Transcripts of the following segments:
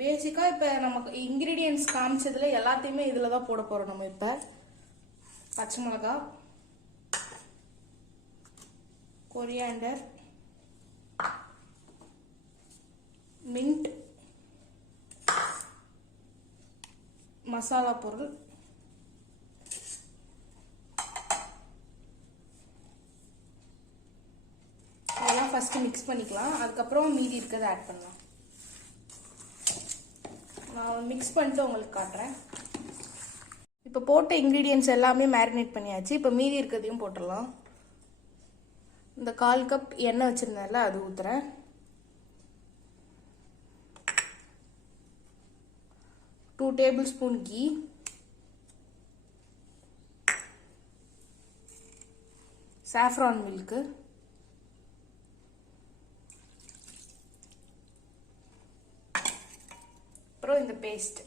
பேசிக்கா இப்போ நமக்கு இன்கிரீடியன்ஸ் காமிச்சதுல எல்லாத்தையுமே இதில் தான் போட போகிறோம். நம்ம இப்போ பச்சை மிளகா, கொரியாண்டர், மின்ட், மசாலா பொருள், இதெல்லாம் ஃபர்ஸ்ட் மிக்ஸ் பண்ணிக்கலாம். அதுக்கப்புறம் மீதி இருக்கிறத ஆட் பண்ணலாம். நான் மிக்ஸ் பண்ணிட்டு உங்களுக்கு காட்டுறேன். இப்போ போட்ட இன்க்ரீடியன்ஸ் எல்லாமே மேரினேட் பண்ணியாச்சு. இப்போ மீதி இருக்கிறதையும் போட்டுடலாம். இந்த 1/4 கப் எண்ணெய் வச்சுருந்தேன்ல அது ஊற்றுறேன். Two tablespoon ghee, saffron milk, அப்புறம் இந்த பேஸ்ட்.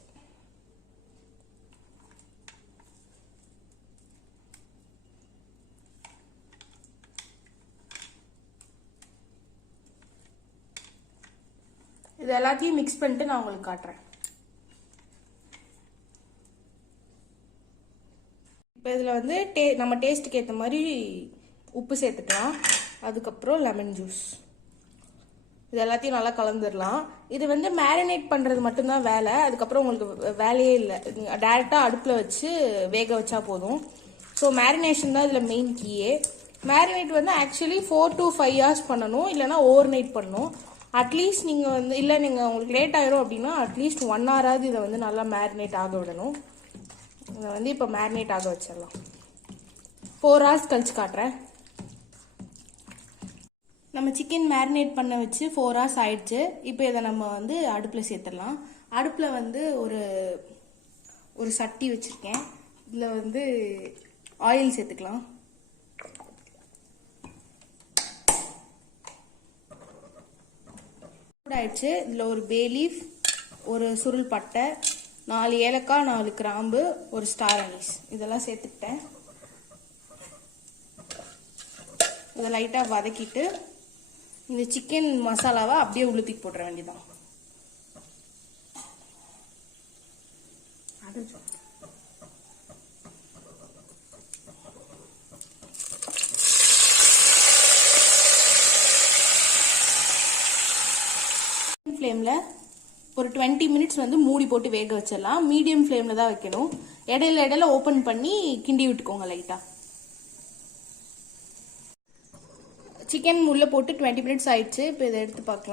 இது எல்லாத்தையும் மிக்ஸ் பண்ணிட்டு நான் உங்களுக்கு காட்டுறேன். இப்போ இதில் வந்து நம்ம டேஸ்ட்டுக்கு ஏற்ற மாதிரி உப்பு சேர்த்துக்கலாம். அதுக்கப்புறம் லெமன் ஜூஸ். இது எல்லாத்தையும் நல்லா கலந்துடலாம். இது வந்து மேரினேட் பண்ணுறது மட்டும்தான் வேலை. அதுக்கப்புறம் உங்களுக்கு வேலையே இல்லை. டேரெக்டாக அடுப்பில் வச்சு வேக வச்சா போதும். ஸோ மேரினேஷன் தான் இதில் மெயின் கீயே. மேரினேட் வந்து ஆக்சுவலி 4 to 5 hours பண்ணணும், இல்லைனா ஓவர் நைட் பண்ணணும். அட்லீஸ்ட் நீங்கள் வந்து இல்லை நீங்கள் உங்களுக்கு லேட் ஆயிரும் அப்படின்னா அட்லீஸ்ட் 1 hour இதை வந்து நல்லா மேரினேட் ஆக விடணும். இதை வந்து இப்போ மேரினேட் ஆக வச்சிடலாம். 4 hours கழிச்சு காட்டுறேன். நம்ம சிக்கன் மேரினேட் பண்ண வச்சு 4 hours ஆயிடுச்சு. இப்போ இதை நம்ம வந்து அடுப்பில் சேர்த்துடலாம். அடுப்பில் வந்து ஒரு சட்டி வச்சுருக்கேன். இதில் வந்து ஆயில் சேர்த்துக்கலாம். ஆயிடுச்சு. இதில் ஒரு பே லீஃப், ஒரு சுருள் பட்டை, 4 ஏலக்காய், 4 கிராம்பு, ஒரு ஸ்டார் அனீஸ் இதெல்லாம் சேர்த்துக்கிட்டேன். இதை லைட்டாக வதக்கிட்டு இந்த சிக்கன் மசாலாவை அப்படியே உளுத்தி போட்டுற வேண்டியதான். ஃப்ளேமில் ஒரு 20 minutes வந்து மூடி போட்டு வேக வச்சிடலாம். மீடியம் ஃப்ளேமில் தான் வைக்கணும். இடையில ஓப்பன் பண்ணி கிண்டி விட்டுக்கோங்க லைட்டாக. சிக்கன் உள்ள போட்டு 20 minutes ஆயிடுச்சு. இப்போ இதை எடுத்து பார்க்கலாம்.